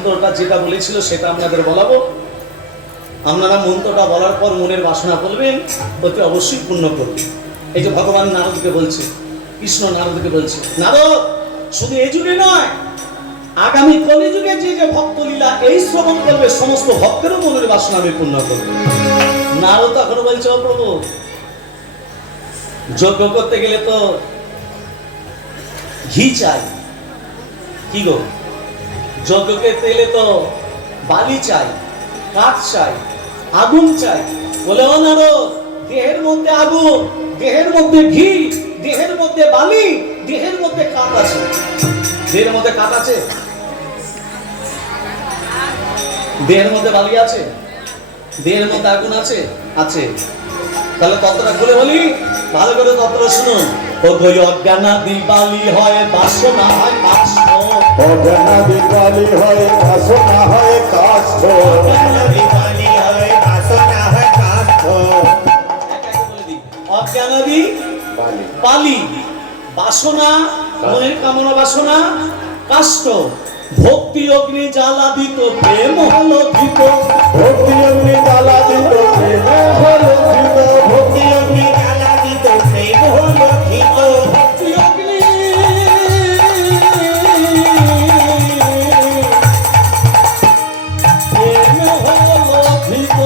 মন্ত্রটা যেটা বলেছিল সেটা আপনাদের বলাবো। আপনারা মন্ত্রটা বলার পর মনের বাসনা বলবেন, অতি অবশ্যই পূর্ণ করবেন। এই যে ভগবান নারদকে বলছে, কৃষ্ণ নারদকে বলছে, নারদ শুধু এই যুগে নয়, আগামী কলিযুগে যে যে ভক্তলীলা এই শ্রবণ করবে সমস্ত ভক্তেরও মনের বাসনা আমি পূর্ণ করবো। নারদ তখন বলছে, ও প্রভু, যজ্ঞ করতে গেলে তো ঘি চাই, কি গো, যজ্ঞ করতে গেলে তো বালি চাই, কাঠ চাই, আগুন চাই। বলে, ও নারদ, দেহের মধ্যে আগুন, দেহের মধ্যে ঘি, দেহের মধ্যে বালি, দেহের মধ্যে কাঠ আছে। দেহের মধ্যে কাঠ আছে, দেহের মধ্যে বালি আছে, দেহের মধ্যে আগুন আছে, আছে। তাহলে তত্ত্বটা খুলে বলি, ভালো করে তত্ত্বটা শুনুন। অজ্ঞানাদি বালি হয় বাসনা হয় কাষ্ঠ, অজ্ঞানাদি বালি হয় বাসনা হয় কাষ্ঠ, অজ্ঞানাদি বালি হয় বাসনা হয় কাষ্ঠ। অজ্ঞানাদি বালি বাসনা, মনের কামনা বাসনা কাষ্ঠ। ভক্তি অগ্নি জ্বালা দিত প্রেম হলো ধৃত, ভক্তি অগ্নি জ্বালা দিত প্রেম হলো ধৃত, ভক্তি অগ্নি জ্বালা দিত প্রেম হলো ধৃত। ভক্তি অগ্নি প্রেম হলো ধৃত।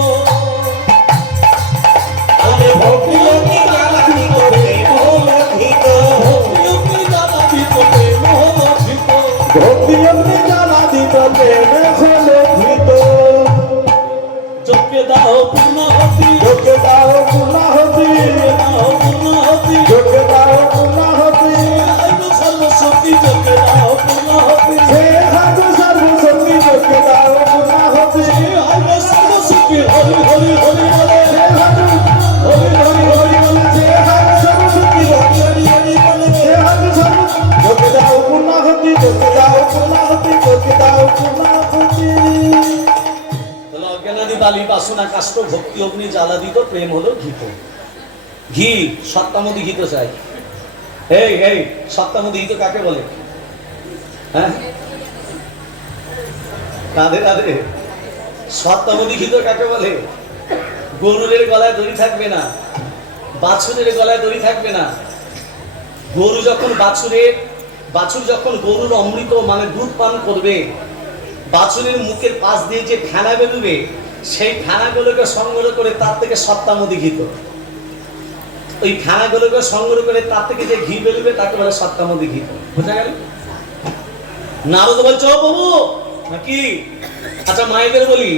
ভক্তি অগ্নি জ্বালা দিত প্রেম হলো ধৃত। ভক্তি অগ্নি জ্বালা দিত প্রেম হলো ধৃত। ভক্তি অগ্নি জ্বালা দিত প্রেম হলো ধৃত। যজ্ঞে দাও পূর্ণাহতি, যজ্ঞে দাও পূর্ণাহুতি, দাও পূর্ণাহতি, যজ্ঞে দাও পূর্ণাহুতি, সর্বশক্তি যজ্ঞে দাও পূর্ণাহতি, হে হাত সর্বশক্তি যজ্ঞে দাও পূর্ণাহুতি, সর্বশক্তি হরি হরি হরি বলে, হে হাত হরি হরি হরি বলে, হে হাত সর্বশক্তি হরি হরি হরি বলে, হে হাত সর্বশক্তি যজ্ঞে দাও পূর্ণাহুতি, যজ্ঞে দাও পূর্ণাহুতি, যজ্ঞে দাও পূর্ণাহুতি। অজ্ঞানাদি বালি বাসনা কাষ্ঠ ভক্তি অগ্নি জ্বালা দিত প্রেম হলো ঘিত। ঘি সত্তামধি ঘিত চাই। এই এই সত্তামধি ঘিত কাকে বলে? হ্যাঁ, কাঁধে কাঁধে সত্তামধি ঘিত কাকে বলে? গরুরের গলায় দড়ি থাকবে না, বাছুরের গলায় দড়ি থাকবে না। গরু যখন বাছুর যখন গরুর অমৃত মানে দুধ পান করবে, বাছুরের মুখের পাশ দিয়ে যে ফেনা বেরোবে, সেই ফেনাগুলোকে সংগ্রহ করে তার থেকে সত্তামধি ঘিত। ওই ফেনাগুলোকে সংগ্রহ করে তার থেকে যে ঘি বেরোবে তাকে বলে সত্তামধি ঘিত। বোঝা গেল? নারদ বলছে, ও বাবু নাকি, আচ্ছা মায়েদের বলি,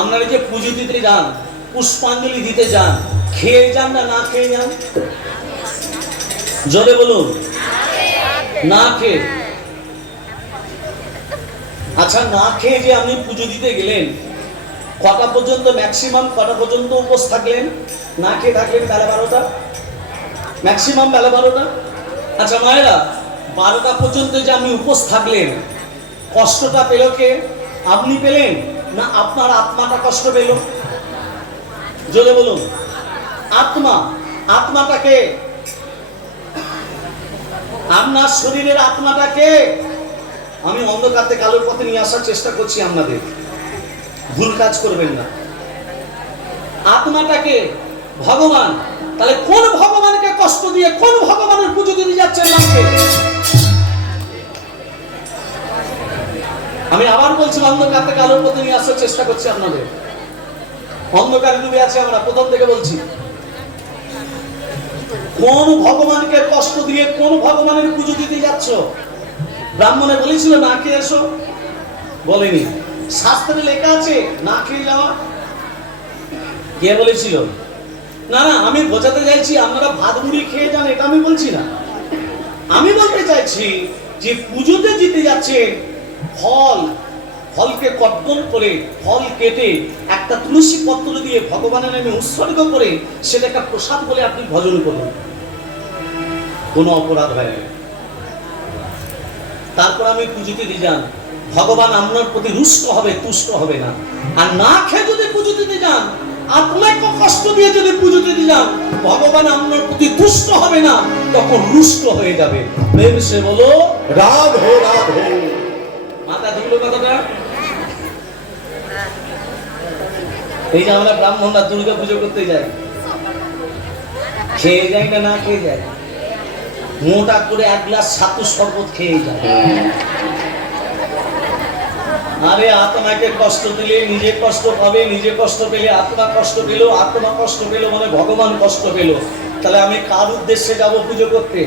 আপনারা যে পুজো দিতে যান, পুষ্পাঞ্জলি দিতে যান, খেয়ে যান না না খেয়ে যান? জোরে বলুন, না খেয়ে। আচ্ছা না খেয়ে যে আপনি পুজো দিতে গেলেন, কটা পর্যন্ত ম্যাক্সিমাম কটা পর্যন্ত উপোস থাকলেন? না খেয়ে থাকলেন বেলা 12টা, ম্যাক্সিমাম বেলা 12টা। আচ্ছা মায়েরা, 12টা পর্যন্ত যে আপনি উপোস থাকলেন, কষ্টটা পেল কে? আপনি পেলেন না আপনার আত্মাটা কষ্ট পেল? জোরে বলুন, আত্মা। আত্মাটাকে, আপনার শরীরের আত্মাটাকে আমি অন্ধকার থেকে আলোর পথে নিয়ে আসার চেষ্টা করছি আপনাদের, ভুল কাজ করবেন না। আত্মাটাকে ভগবান। তাহলে কোন ভগবানকে কষ্ট দিয়ে কোন ভগবানের পুজো দিতে যাচ্ছেন নামকে? আমি আবার বলছি, অন্ধকার থেকে আলোর পথে নিয়ে আসার চেষ্টা করছি আপনাদের। অন্ধকারে ডুবে আছে আমরা, প্রথম থেকে বলছি। কোন ভগবানকে কষ্ট দিয়ে কোন ভগবানের পুজো দিতে যাচ্ছ? ব্রাহ্মণে বলেছিল না খেয়ে এসো? বলেনি। শাস্ত্রে লেখা আছে না খেয়ে যাওয়া? কে বলেছিল? না না, আমি বোঝাতে চাইছি আপনারা ভাত মুড়ি খেয়ে যান, এটা আমি বলছি না। আমি বলতে চাইছি যে পুজোতে জিতে যাচ্ছেন, ফলকে কর্তন করে, ফল কেটে একটা তুলসী পত্র দিয়ে ভগবানের নামে উৎসর্গ করে সেটা একটা প্রসাদ বলে আপনি ভজন করুন, কোনো অপরাধ হয় না। তারপর আমি পুজোতে দিয়ে যান, ভগবান আপনার প্রতি রুষ্ট হবে, তুষ্ট হবে না। আর না খেয়ে যদি পুজো দিতে যান, আপনাকে কষ্ট দিয়ে যদি পুজো দিতে যান, ভগবান আপনার প্রতি তুষ্ট হবে না, তখন রুষ্ট হয়ে যাবে। প্রেম সে বলো রাধে রাধে। মাথা ঢুকলো কথাটা? এই যে আমরা ব্রাহ্মণরা দুর্গা পুজো করতে যাই, খেয়ে যাই না না খেয়ে যাই, মোটা করে 1 গ্লাস ছাতু শরবত খেয়ে যায়। আরে আত্মাকে কষ্ট দিলে নিজে কষ্ট পাবে, নিজে কষ্ট পেলে আত্মা কষ্ট পেল, আত্মা কষ্ট পেল মানে ভগবান কষ্ট পেল। তাহলে আমি কার উদ্দেশ্যে যাব পুজো করতে?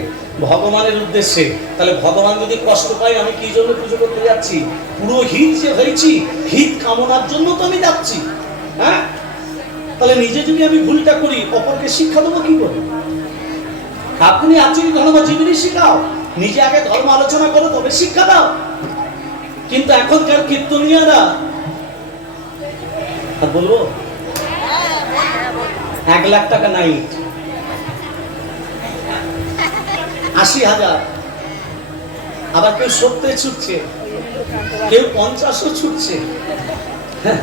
ভগবানের উদ্দেশ্যে। তাহলে ভগবান যদি কষ্ট পায় আমি কি জন্য পুজো করতে যাচ্ছি? পুরো হিত যে হয়েছি, হিত কামনার জন্য তো আমি যাচ্ছি। হ্যাঁ, তাহলে নিজে যদি আমি ভুলটা করি অপরকে শিক্ষা দেবো কি করে? আপনি আচরণ ধর্ম জীবনী শিখাও, নিজে আগে ধর্ম আলোচনা করো তবে শিক্ষা দাও। কিন্তু এখনকার কীর্তনিয়ারা বলবো 1 লাখ টাকা নাইট, 80,000, আবার কেউ 70 ছুটছে, কেউ 50ও ছুটছে। হ্যাঁ,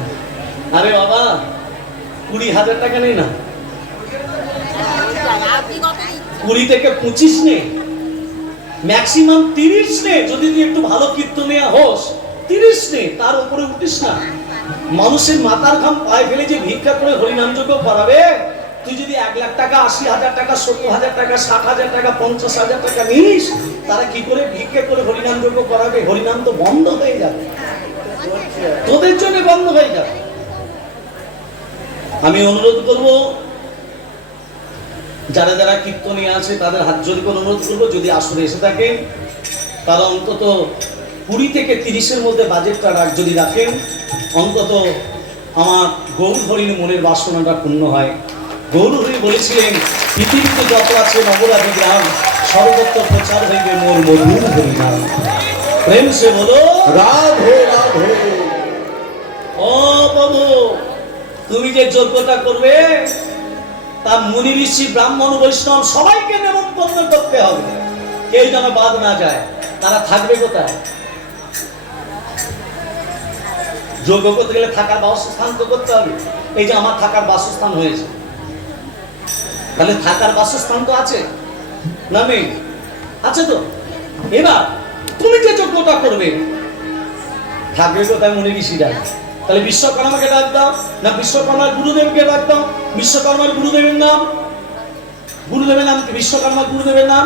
আরে বাবা 20,000 টাকা নেই না, 20 থেকে 25 নে, ম্যাক্সিমাম 30 নে। যদি তুই একটু ভালো কীর্তনিয়া হোস 30 নে, তার উপরে উঠিস না। মানুষের মাথার ঘাম পায়ে ফেলে যে ভিক্ষা করে হরিনাম যজ্ঞ করাবে, তুই যদি 1 লাখ টাকা, 80,000 টাকা, 70,000 টাকা, 60,000 টাকা, 50,000 টাকা নিস, তারা কি করে ভিক্ষা করে হরিনাম যজ্ঞ করাবে? হরিনাম তো বন্ধ হয়ে যাবে, তোদের জন্য বন্ধ হয়ে যাবে। আমি অনুরোধ করব যারা যারা কীর্তনিয়া আছে তাদের হাত জোড় করে অনুরোধ করবো, যদি আসরে এসে থাকেন তারা অন্তত 20 থেকে 30-এর মধ্যে বাজেটটা যদি রাখেন, অন্তত আমার গৌর হরিণ মনের বাসনাটা পূর্ণ হয়। গৌর হরি বলেছিলেন, পৃথিবীতে যত আছে নবরাধি গ্রাম, সর্বত্র প্রচার হইবে মোর মধুর হরিনাম। প্রেম সে বলো রাধে রাধে। ও প্রভু, তুমি যে যজ্ঞটা করবে তা মুনি ঋষি ব্রাহ্মণ বৈষ্ণব সবাইকে নেমন্তন্ন করতে হবে, কেউ যেন বাদ না যায়। তারা থাকবে কোথায়? যজ্ঞ করতে গেলে থাকার বাসস্থান তো করতে হবে। এই যে আমার থাকার বাসস্থান হয়েছে, তাহলে থাকার বাসস্থান তো আছে না? নেই? আছে তো। এবার তুমি যে যজ্ঞটা করবে থাকবে কোথায়? মুনি ঋষিরা। তাহলে বিশ্বকর্মাকে ডাক দাও না, বিশ্বকর্মার গুরুদেবকে ডাক দাও। বিশ্বকর্মার গুরুদেবের নাম, গুরুদেবের নাম কি? বিশ্বকর্মার গুরুদেবের নাম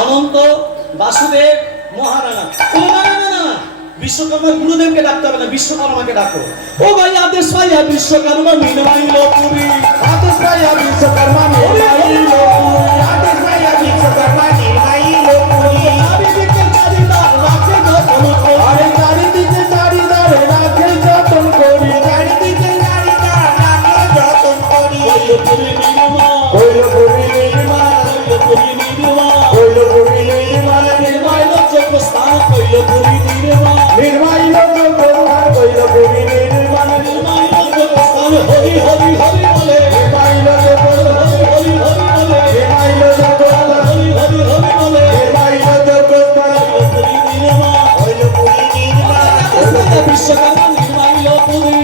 অনন্ত বাসুদেব মহারানা। না না না না, বিশ্বকর্মার গুরুদেবকে ডাকতে হবে না, বিশ্বকর্মাকে ডাকো। ও ভাই আদেশ পাইয়া বিশ্বকর্মা মিলমাইল পুরী, আদেশ পাইয়া বিশ্বকর্মা নির্মাইল পুরী, আদেশ পাইয়া বিশ্বকর্মা নির্মাইল পুরী। চারিদিকে চারিদার রাখে যতন করি, আরে চারিদিকে চারিদারে রাখে যতন করি, চারিদিকে চারিদার রাখে যতন করি। পুরী নির্মা, হইল পুরী নির্মাণ, পুরী নির্মা, হইল পুরী নির্মাণ, নির্মাইল যোগ্য স্থান কইল পুরী নির্মা, নির্মাইল যোগস্থান হইল পুরী নির্মাণ, নির্মাইল যোগ্য স্থান হরি হরি হরি বলে, নির্মাইল যোগস্থান, হরি হরি বলে, নির্মাইল যোগস্থান, হরি হরি হরি বলে, নির্মাইল যোগস্থান, পুরী নির্মা, হইল পুরী নির্মাণ, বিশ্বকর্মা নির্মাইল পুরী।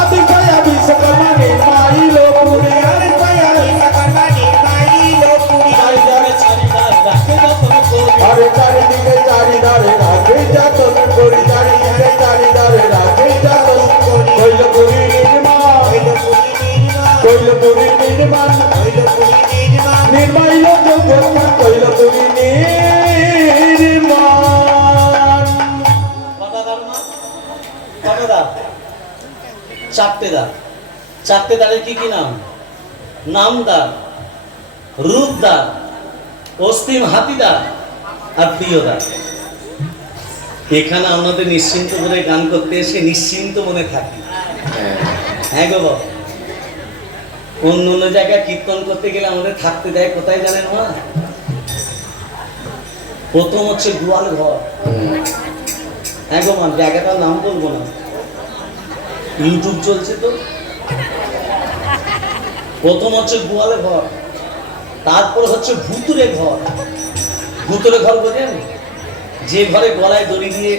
আদেশ পাইয়া বিশ্বকর্মা নির্মাইল পুরী, আদেশ পাইয়া বিশ্বকর্মা নির্মাইল পুরী। চারিদারে চারিদার রাখে যতন করি, আরে চারিদিকে চারিদারে রাখে যতন করি, চারিদিকে চারিদারে রাখে যতন করি। হইল পুরী নির্মাণ, হইল পুরী নির্মাণ, হইল পুরী নির্মাণ, হইল পুরী নির্মাণ। নির্মাইল যোগস্থান হইল পুরী নির্মাণ। কটা দাঁড় মা? কটা দাঁড়? 4টে দাঁড়। 4টে দাঁড়ের কি কি নাম? নামদার, রূপদার, অস্তিম হাতিদার আর প্রিয়দার। এখানে আমাদের নিশ্চিন্ত মনে গান করতে এসে নিশ্চিন্ত মনে থাকি। হ্যাঁ গো বাবা, অন্য অন্য জায়গায় কীর্তন করতে গেলে আমাদের থাকতে দেয় কোথায় জানেন মা? প্রথম হচ্ছে গোয়াল ঘর। হ্যাঁ গো মা, জায়গাটার নাম বলবো না, ইউটিউব চলছে তো। প্রথম হচ্ছে গোয়াল ঘর, তারপর হচ্ছে ভুতুরে ঘর। ভুতুরে ঘর বোঝেন? যে ঘরে গলায় দড়ি দিয়ে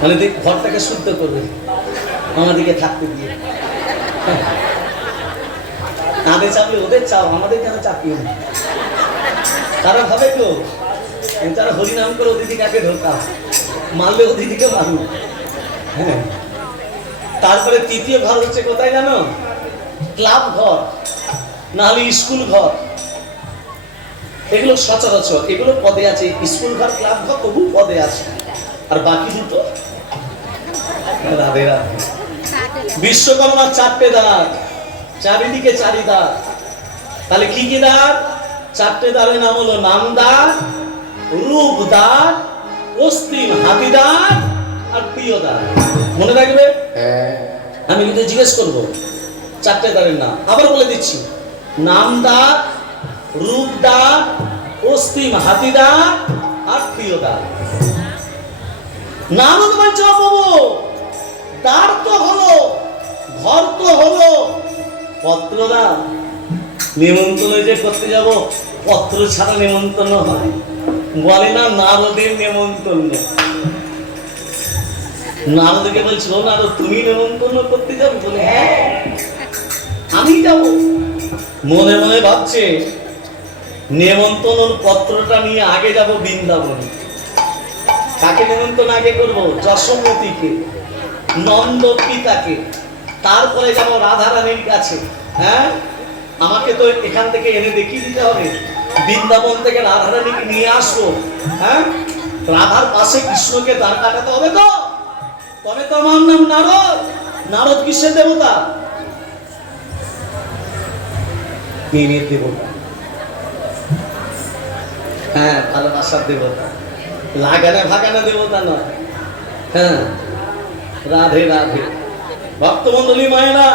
মানে ঘরটাকে শুদ্ধ করবে, আমাদেরকে থাকতে দিয়ে। তাদের চাপলে ওদের চাও, আমাদের কেন চাপিয়ে না? তারা ভাবে কেউ তারা হরিনাম করে অতিথিকে আগে ঢোকা, মারলে অতিথিকে মারুক। হ্যাঁ, তারপরে তৃতীয় ঘর হচ্ছে কোথায় জানো? ক্লাব ঘর, নাহলে স্কুল ঘর। এগুলো সচরাচর, এগুলো পদে আছে। স্কুল ঘর, ক্লাব ঘর তবু পদে আছে। আর বাকি দুটো রাধে রাধে। বিশ্বকর্মার 4টে দাঁত, চারিদিকে 4 দাঁত। তাহলে কি কি দাঁত? 4টে দাঁতের নাম হলো নামদাঁত, রূপ দাঁত, অস্তিম হাতি দাঁত আর প্রিয় দাঁত। মনে রাখবে? আমি কিন্তু জিজ্ঞেস করব 4টে দাঁতের নাম। আবার বলে দিচ্ছি, নামদাঁত, রূপ দাঁত, অস্তিম হাতি দাঁত আর প্রিয় দাঁত। নারদ বলছে বাবু, দ্বার তো হলো, ঘর তো হলো, পত্র দাও। নিমন্ত্রণ যে করতে যাব, পত্র ছাড়া নিমন্ত্রণ হয়? বলে না নারদের নেমন্তন্ন। নারদকে বলছিল, নারদ তুমি নেমন্তন্ন করতে যাবে? বলে হ্যাঁ আমি যাব। মনে মনে ভাবছে নেমন্তন্ন পত্রটা নিয়ে আগে যাব বৃন্দাবনে। কাকে নেমন্তন্ন আগে করব? যশোমতীকে, নন্দ পিতাকে, তারপরে যাব রাধারানীর কাছে। হ্যাঁ, আমাকে তো এখান থেকে এনে দেখিয়ে দিতে হবে। বৃন্দাবন থেকে রাধারানীকে নিয়ে আসবো। হ্যাঁ, রাধার পাশে কৃষ্ণকে দাঁড় কাটাতে হবে। তো তবে তো আমার নাম নারদ। নারদ কিসের দেবতা? প্রেমের দেবতা। হ্যাঁ, ভালোবাসার দেবতা, লাগানে ভাগানে দেবতা নয়। হ্যাঁ, রাধে রাধে। ভক্তমণ্ডলী মায়েরা,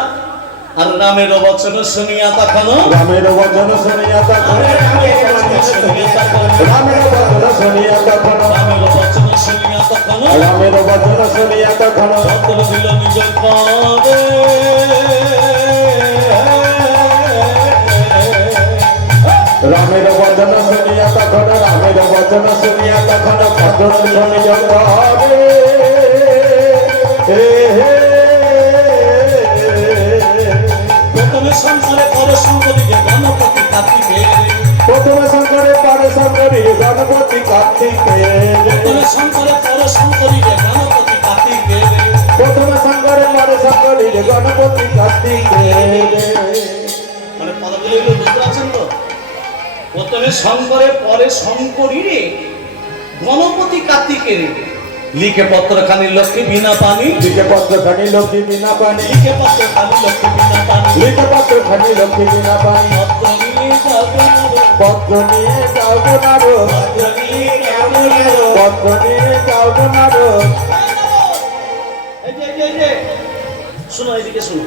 আর রামের বচন শুনিয়া তখন, রামের বচন শুনিয়া তখন, রামের বচন শুনিয়া তখন, রামের বচন শুনিয়া তখন, রামের বচন শুনিয়া তখন, পত্র দিল নিজ ঘরে। রামের বচন শুনিয়া তখন, রামের বচন শুনিয়া তখন, পত্র দিল নিজ ঘরে। প্রথমে সংসারে পরে শঙ্করীকে গণপতি কার্তিকে, প্রথমে শঙ্করে পরে শঙ্করী গণপতি কার্তিকে, প্রথমে শঙ্করে পরে শঙ্করীকে গণপতি কার্তিকে, প্রথমে শঙ্করে পরে শঙ্করী গণপতি কার্তিকে। মানে পদগুলো এগুলো বুঝতে পারছেন তো? প্রথমে শঙ্করে পরে শঙ্করী রে, গণপতি কার্তিকে রে। লিখে পত্রখানি লক্ষ্মী বিনা পানি, লিখে পত্রখানি লক্ষ্মী বিনা পানি, লিখে পত্রখানি লক্ষ্মী বিনা পানি, লিখে পত্রখানি লক্ষ্মী বিনা পানি। পত্র নিয়ে যাও গো নারদ, পত্র নিয়ে যাও গো নারদ, পত্র নিয়ে যাও গো নারদ। পত্র নিয়ে যাও গো নারদ। এই যে শুনো, এদিকে শুনো।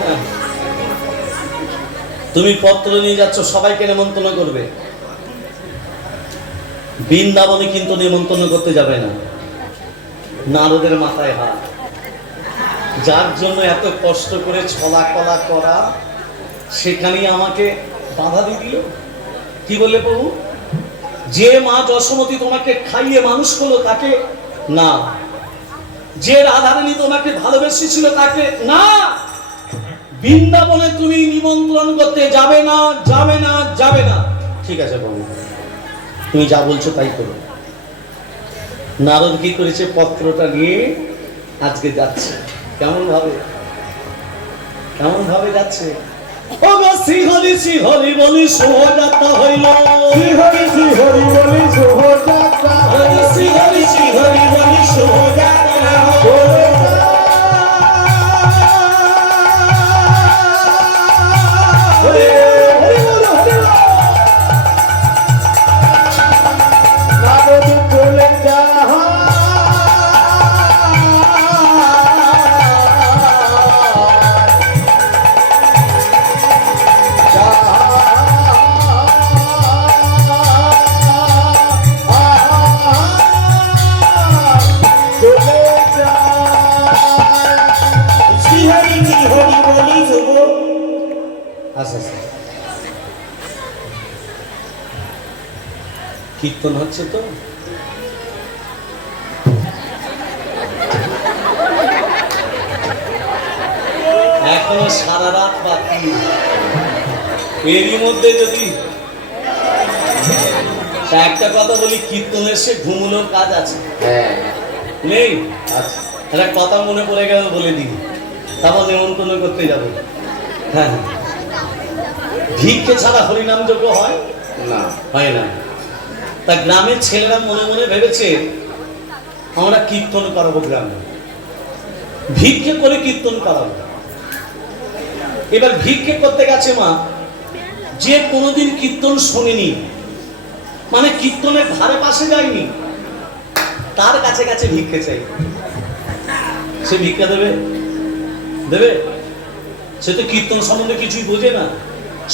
হ্যাঁ। তুমি পত্র নিয়ে যাচ্ছ, সবাইকে নেমন্তন্ন করবে। বৃন্দাবনে কিন্তু নেমন্তন্ন করতে যাবে না। নারদের মাথায় হাত। যার জন্য এত কষ্ট করে ছলা কলা করা, সেখানেই আমাকে বাধা দিয়ে দিল। কি বললে প্রভু? যে মা যশোমতী তোমাকে খাইয়ে মানুষ করলো তাকে না, যে রাধারানী তোমাকে ভালোবেসেছিল তাকে না। বৃন্দাবনে তুমি নিমন্ত্রণ করতে যাবে না, যাবে না, যাবে না। ঠিক আছে প্রভু, তুমি যা বলছো তাই করো। নারদ কি করেছে? পত্রটা নিয়ে আজকে যাচ্ছে। কেমন ভাবে যাচ্ছে? ও গো শ্রীহরি শ্রীহরি বলি শোভাযাত্রা হইল, শ্রীহরি শ্রীহরি বলি শুভযাত্রা হইল, শ্রীহরি শ্রীহরি বলি শোভাযাত্রা হইল। নারদ চলে যাহা শ্রীহরি শ্রীহরি বলি শুভ। আচ্ছা কীর্তন হচ্ছে তো? এখনো সারা রাত বাকি। এরই মধ্যে যদি তা একটা কথা বলি, কীর্তনের সে ঘুমোনোর কাজ আছে? নেই। আচ্ছা একটা কথা মনে পড়ে গেল, বলে দিই, তারপর নেমন্তন্ন করতে যাবো। হ্যাঁ, ভিক্ষে ছাড়া হরিনাম যজ্ঞ হয় না, হয় না। তা গ্রামের ছেলেরা মনে মনে ভেবেছে আমরা কীর্তন করাবো গ্রামে, ভিক্ষে করে কীর্তন করাবো। এবার ভিক্ষে করতে গেছে মা, যে কোনোদিন কীর্তন শোনেনি, মানে কীর্তনের ধারে পাশে যায়নি, তার কাছে কাছে ভিক্ষে চাই। সে ভিক্ষা দেবে? দেবে? সে তো কীর্তন সম্বন্ধে কিছুই বোঝে না,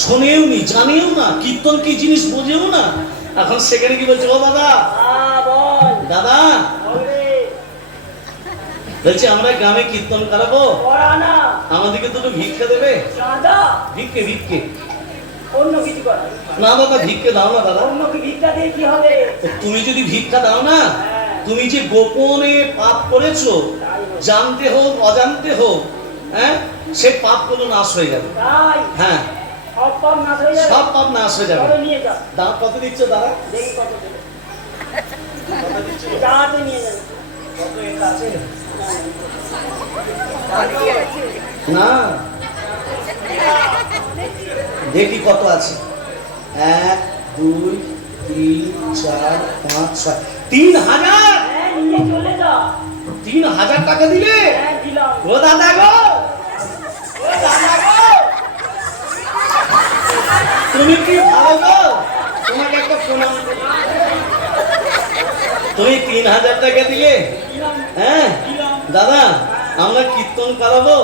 শোনেও নি, জানেও না, কীর্তন কি জিনিস বোঝেও না। এখন সেখানে কি বলছে, ও দাদা, দাদা বলছে আমরা গ্রামে কীর্তন করাবো, আমাদেরকে দুটো ভিক্ষা দেবে? ভিক্ষে ভিক্ষে না দাদা, ভিক্ষে দাও না দাদা। তুমি যদি ভিক্ষা দাও না, তুমি যে গোপনে পাপ করেছো, জানতে হোক অজান্তে হোক, হ্যাঁ, সে পাপগুলো নাশ হয়ে যাবে। হ্যাঁ, সব পাপ নাশ হয়ে যাবে। দাম কত দিচ্ছ দাদা? কত দিচ্ছ? কত এটা আছে? না, দেখি কত আছে। 1 2 3 4 5 6 3000। 3000 টাকা দিলে? ও দাদা গো, ও দাদা গো, তুমি কি ভালো গো, তোমাকে একটা প্রণাম করি। তুমি 3000 টাকা দিলে? হ্যাঁ দাদা, আমরা কীর্তন করাবো,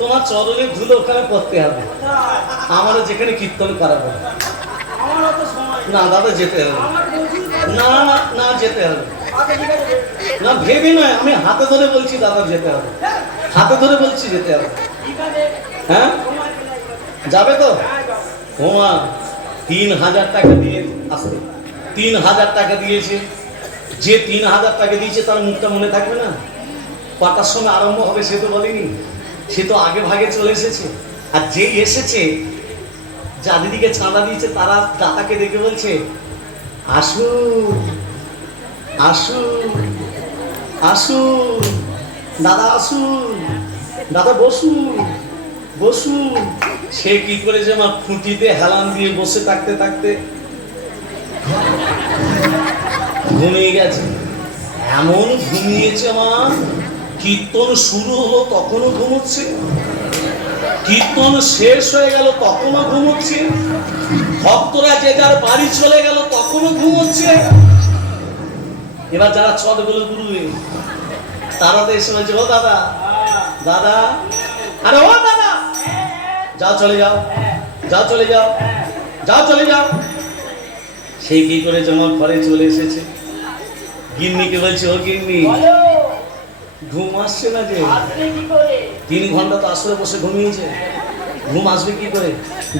তোমার চরণে ধুলো ওখানে করতে হবে, আমারও যেখানে কীর্তন করাবো। না দাদা, যেতে হবে। না না না, যেতে হবে না, ভেবে নয়, আমি হাতে ধরে বলছি দাদা, যেতে হবে, হাতে ধরে বলছি যেতে হবে। হ্যাঁ, যাবে তো? ওমা, 3000 টাকা দিয়ে আসতে, 3000 টাকা দিয়েছে। যে 3000 টাকা দিয়েছে তার মুখটা মনে থাকবে না? কটার সময় আরম্ভ হবে সে তো বলেনি, সে তো আগে ভাগে চলে এসেছে। আর যেই এসেছে, যা দিদিকে চাঁদা দিয়েছে তারা দাদাকে দেখে বলছে, আসুন আসুন আসুন দাদা, আসুন দাদা, বসুন বসুন। সে কি করেছে, আমার খুঁটিতে হেলান দিয়ে বসে থাকতে থাকতে ঘুমিয়ে গেছে। এমন ঘুমিয়েছে আমার, কীর্তন শুরু হলো তখনও ঘুমোচ্ছে, কীর্তন শেষ হয়ে গেল তখনও ঘুমোচ্ছে, ভক্তরা যে যার বাড়ি চলে গেল তখনও ঘুমোচ্ছে। এবার যারা চটগুলো গুরুবে তারা তো এসে বলছে, ও দাদা, দাদা, আরে ও দাদা, যাও চলে যাও, যাও চলে যাও, যাও চলে যাও। সেই কি করে যেমন ঘরে চলে এসেছে, গিন্নিকে বলছে, ও গিন্নি, ঘুম আসছে না যে? 3 ঘন্টা তো আসরে বসে ঘুমিয়েছে, ঘুম আসবে কি করে?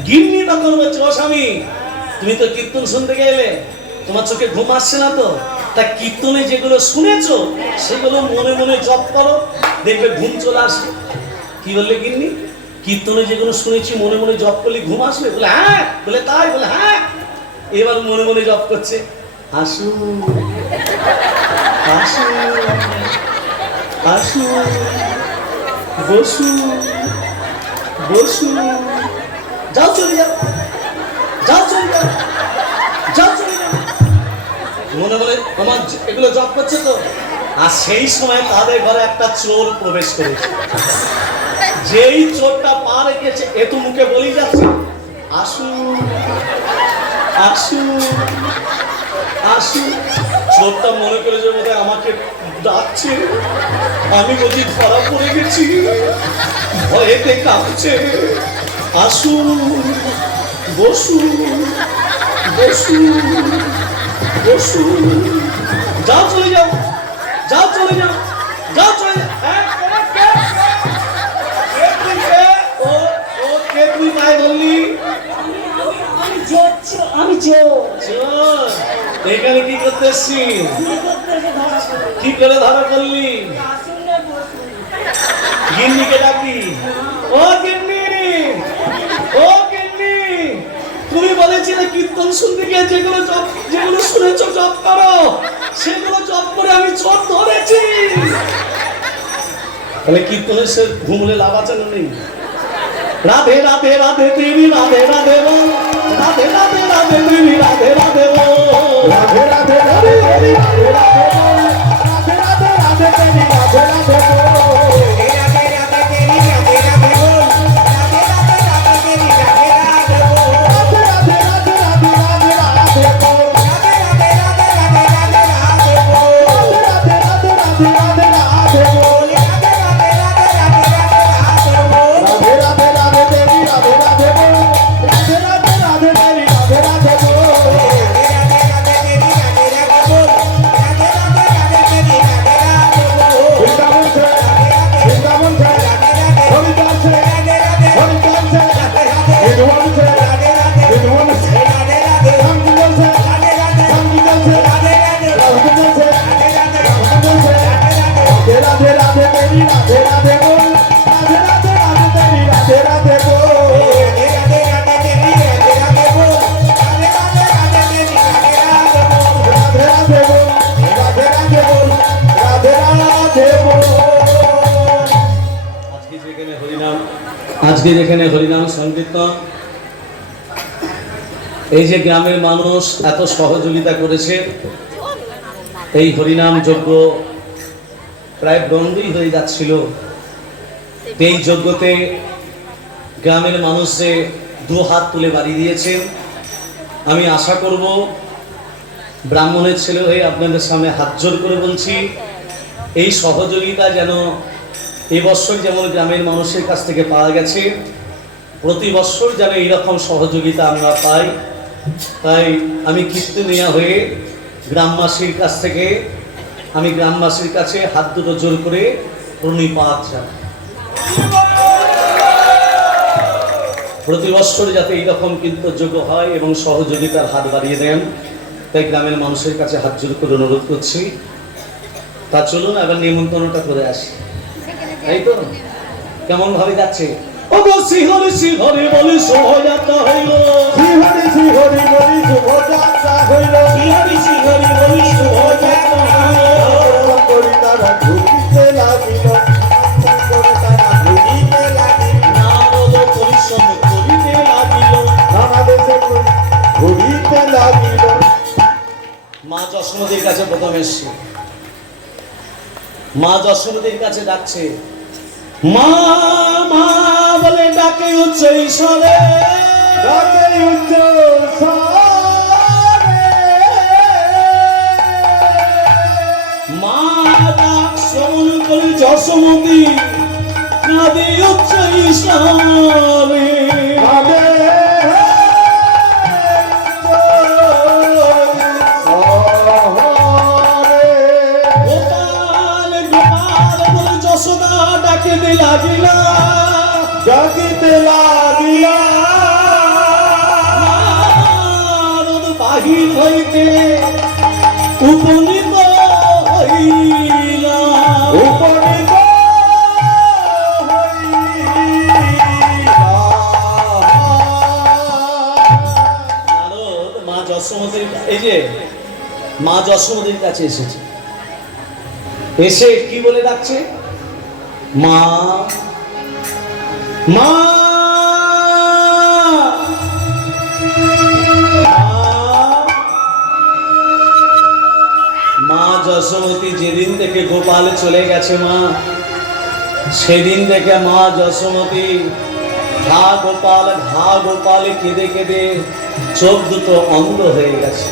গিন্নি তখন বলছে, ও স্বামী, তুমি তো কীর্তন শুনতে গেলে, তোমার চোখে ঘুম আসছে না তো? তা কীর্তনে যেগুলো শুনেছো সেগুলো মনে মনে জপ করো, দেখবে ঘুম চলে আসবে। কি বললে গিন্নি? কীর্তনে যেগুলো শুনেছি মনে মনে জপ করলে ঘুম আসবে? বলে হ্যাঁ। বলে তাই? বলে হ্যাঁ। এবার মনে মনে জপ করছে, আসুন আসুন আসুন, বসুন বসুন, যাও চলে যাও, যাও চলে যাও, যাও চলে যাও। মনে মনে আমার এগুলো জপ করছে তো। আর সেই সময় তাদের ঘরে একটা চোর প্রবেশ করেছে। যেই চোরটা পা রেখেছে, এ তো মুখে বলেই যাচ্ছে, আসুন আসুন আসুন। চোরটা মনে করেছে বোধহয় আমাকে ডাকছে, আমি বলছি ধরা পড়ে গেছি, ভয়েতে কাঁপছে। আসুন, বসুন বসুন বসুন, যাও চলে যাও, যাও চলে যাও, যাও চলে যাও। ও ও কে তুই পায়ে ধরলি? আমি চোর। চোর? এখানে কি করতে এসছি? কি করে ধরা করলি? গিন্নিকে ডাকি, ও গিন্নি, ও গিন্নি, তুমি বলেছিলে কীর্তন শুনতে গিয়ে যেগুলো শুনেছো জপ করো, সেগুলো জপ করে আমি চোর ধরেছি। তাহলে কীর্তনের সে ঘুমলে লাভ আছে না নেই? রাধে রাধে রাধে দেবী রাধে রাধে বল, রাধে রাধে রাধে দেবী রাধে রাধে বল, রাধে রাধে রাধে রাধে রাধে রাধে রাধে রাধে তেরি রাধে রাধে বল। রাধে রাধে তেরি রাধে রাধে বল, রাধে রাধে রাধে তেরি রাধে রাধে বল, রাধে রাধে রাধে রাধে রাধে রাধে বল। রাধে রাধে রাধে রাধে রাধে রাধে বল, রাধে রাধে রাধে রাধে রাধে বল। রাধে রাধে রাধে রাধে রাধে বল, রাধে রাধে রাধে তেরি রাধে রাধে বল। রাধে রাধে রাধে তেরি রাধে রাধে বল। রাধে রাধে তেরি রাধে রাধে বল, রাধে রাধে রাধে তেরি রাধে রাধে বল, বৃন্দাবন ছে, বৃন্দাবন ছে, হরিদ্বার ছে, হরিদ্বার ছে, বিধুবন ছে, বিধুবন ছে, রামকুঞ্জ ছে, রামকুঞ্জ ছে, রামকুঞ্জ ছে, রামকুঞ্জ ছে। রাধে রাধে রাধে তেরি রাধে রাধে বল। রাধে রাধে রাধে তেরি রাধে রাধে বল। রাধে রাধে তেরি রাধে রাধে বল, রাধে রাধে রাধে তেরি রাধে রাধে বল, রাধে রাধে বল, রাধে রাধে বল, রাধে রাধে বল। আজকে যেখানে হরিনাম সংকীর্তন, এই যে গ্রামের মানুষ এত সহযোগিতা করেছে, এই হরিনাম যজ্ঞ প্রায় বন্ধই হয়ে যাচ্ছিল। এই যজ্ঞতে গ্রামের মানুষে দু হাত তুলে বাড়ি দিয়েছেন। আমি আশা করব ব্রাহ্মণের ছেলে হয়ে আপনাদের সামনে হাত জোর করে বলছি, এই সহযোগিতা যেন এবছর যেমন গ্রামের মানুষের কাছ থেকে পাওয়া গেছে, প্রতি বছর যেন এইরকম সহযোগিতা আমরা পাই। তাই আমি কীর্তনিয়া হয়ে গ্রামবাসীর কাছ থেকে, আমি গ্রামবাসীর কাছে হাত দুটো জোর করে প্রণিপাত জানাই। প্রতি বছর যাতে এইরকম কীর্তনযোগ্য হয় এবং সহযোগিতার হাত বাড়িয়ে দেন, তাই গ্রামের মানুষের কাছে হাত জোর করে অনুরোধ করছি। তা চলুন এবার নিমন্ত্রণটা করে আসি, তাই তো? কেমন ভাবে যাচ্ছে? ও গো শিহরি শিহরি বলি শোভাযাত্রা হইল, শ্রীহরি শ্রীহরি বলি শুভযাত্রা হইল। শ্রীহরি শ্রীহরি বলি শুভযাত্রা হইল, নাম করি তারা ঢুকিতে লাগিল, নাম করে তারা ঢুকিতে লাগিল। নারদ পরিশ্রম করিতে লাগিল, নানা দেশে ঘুরিতে লাগিল। মা যশোমতীর কাছে প্রথম এসছে। মা যশোমতীর কাছে ডাকছে, মা মা বলে ডাকে উচ্চ ঈশ্বরে, ডাকে উচ্চ স্বরে। মা ডাক শ্রবণ করে যশোমতী কাঁদে উচ্চ ঈশ্বরে। আবে গোপাল গোপাল বলে যশোদা ডাকে লাগিলা, ডাকিতে লাগিলা। নারদ বাহির হইতে উপনীত হইলা, উপনীত নারদ মা যশোমতীর, এই যে মা যশোমতীর কাছে এসেছে, এসে কি বলে ডাকছে? মা মা মা যশোমতী যেদিন থেকে গোপাল চলে গেছে মা, সেদিন থেকে মা যশোমতী ঘা গোপাল কেঁদে কেঁদে চোখ দুটো অন্ধ হয়ে গেছে।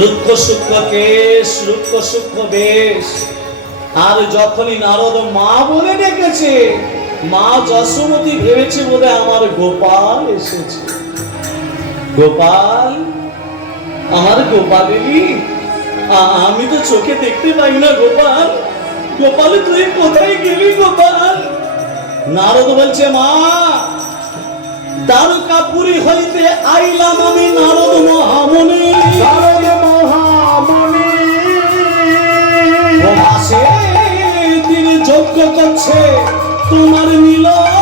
রুক্ষ সূক্ষ্ম কেশ, রুক্ষ সূক্ষ্ম বেশ। আর যখনই নারদ মা বলে ডেকেছে, মা যশোমতী ভেবেছে বোধহয় আমার গোপাল এসেছে। গোপাল, আমার গোপালেরই, আমি তো চোখে দেখতে পাই না গোপাল, গোপাল তুই কোথায় গেলি গোপাল? নারদ বলছে, মা দ্বারকাপুরী হইতে আইলাম আমি নারদ মহামুনি, নারদ মহামুনি। ও মাসে তিনি যজ্ঞ করছে তোমার মিলন